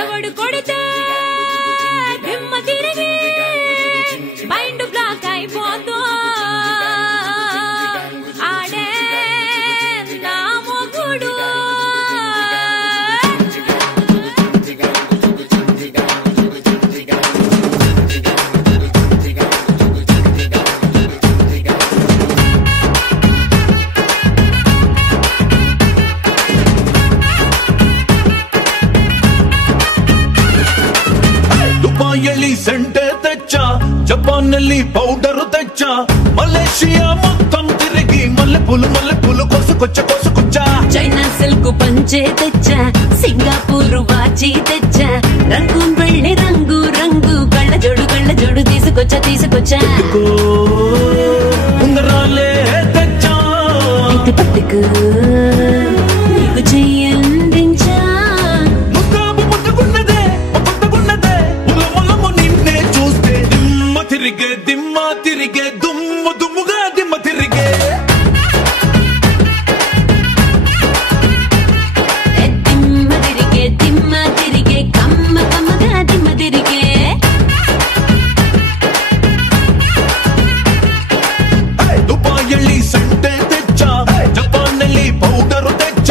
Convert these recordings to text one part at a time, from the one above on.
ఎవడు కొడితే దిమ్మ తిరిగి మైండ్ బ్లాక్ అయిపోతో ఆడే నా మొగుడు ಸೆಂಟೆ ತೆಚ್ಚ ಜಪಾನಲ್ಲಿ ಪೌಡರ್ ತೆಚ್ಚ ಮಲೇಷಿಯಾ ಮೊತ್ತಂ ತಿರುಗಿ ಮಲ್ಲೆ ಪುಲು ಕೊಸುಕೊಚ್ಚ చైనా సిల్క్ పంచే తెచ్చా సింగపూర్ వాచి తెచ్చా రంగూన్ వెళ్ళి రంగు రంగు కళ్ళ జోడు తీసుకొచ్చా ఉంగరాలే తెచ్చా పట్టుకు నీకు చెయ్యందించా తిరిగే దుమ్ముగా దిమ్మ తిరిగే కమ్మగా దిమ్మ తిరిగే ದುಬಾಯಲ್ಲಿ ಸಂಟೆ ತೆಚ್ಚ ಜಪಾನಲ್ಲಿ ಪೌಡರ್ ತೆಚ್ಚ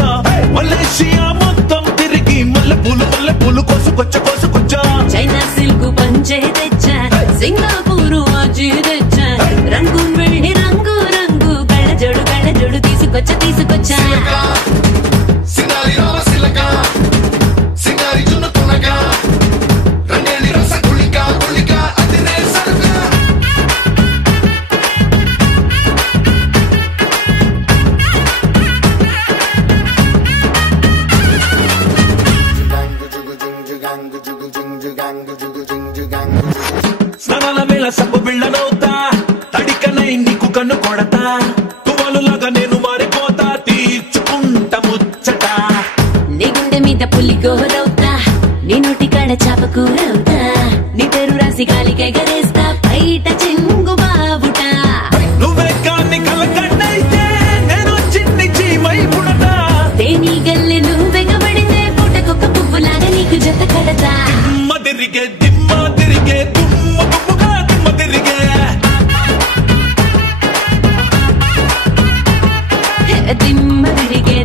ಮಲೇಷಿಯಾ ಮೊತ್ತಂ ತಿರುಗಿ ಮಲ್ಲೆ ಪುಲು ಕೊಸುಕೊಚ್ಚ చైనా సిల్క్ పంచే తెచ్చా సింగపూర్ వాచి తెచ్చా రంగూన్ వెళ్ళి రంగు రంగు కళ్ళ జోడు తీసుకొచ్చా స్నానాల వేళ సబ్బు బిళ్ళనవుతా తడికనై నీకు కన్ను కొడతా తువాలులాగా నేను మారిపోతా తీర్చుకుంటా ముచ్చట నీ గుండె మీద పులి గోరవుతా నీ నోటి కాడ చాపకూరవుతా నీ పేరు రాసి గాలికై గరేస్తా బయట చెంగు బాబుట నువ్వే కాన్ని కలకన్నైతే నేను చిన్ని చీమై పుడతా తేనీ గల్లె నువ్వెగబడితే పూటకొక్క పువ్వులాగా నీకు జత కడతా దిమ్మ తిరిగే దుమ్ముగా దిమ్మ తిరిగే దిమ్మ తిరిగే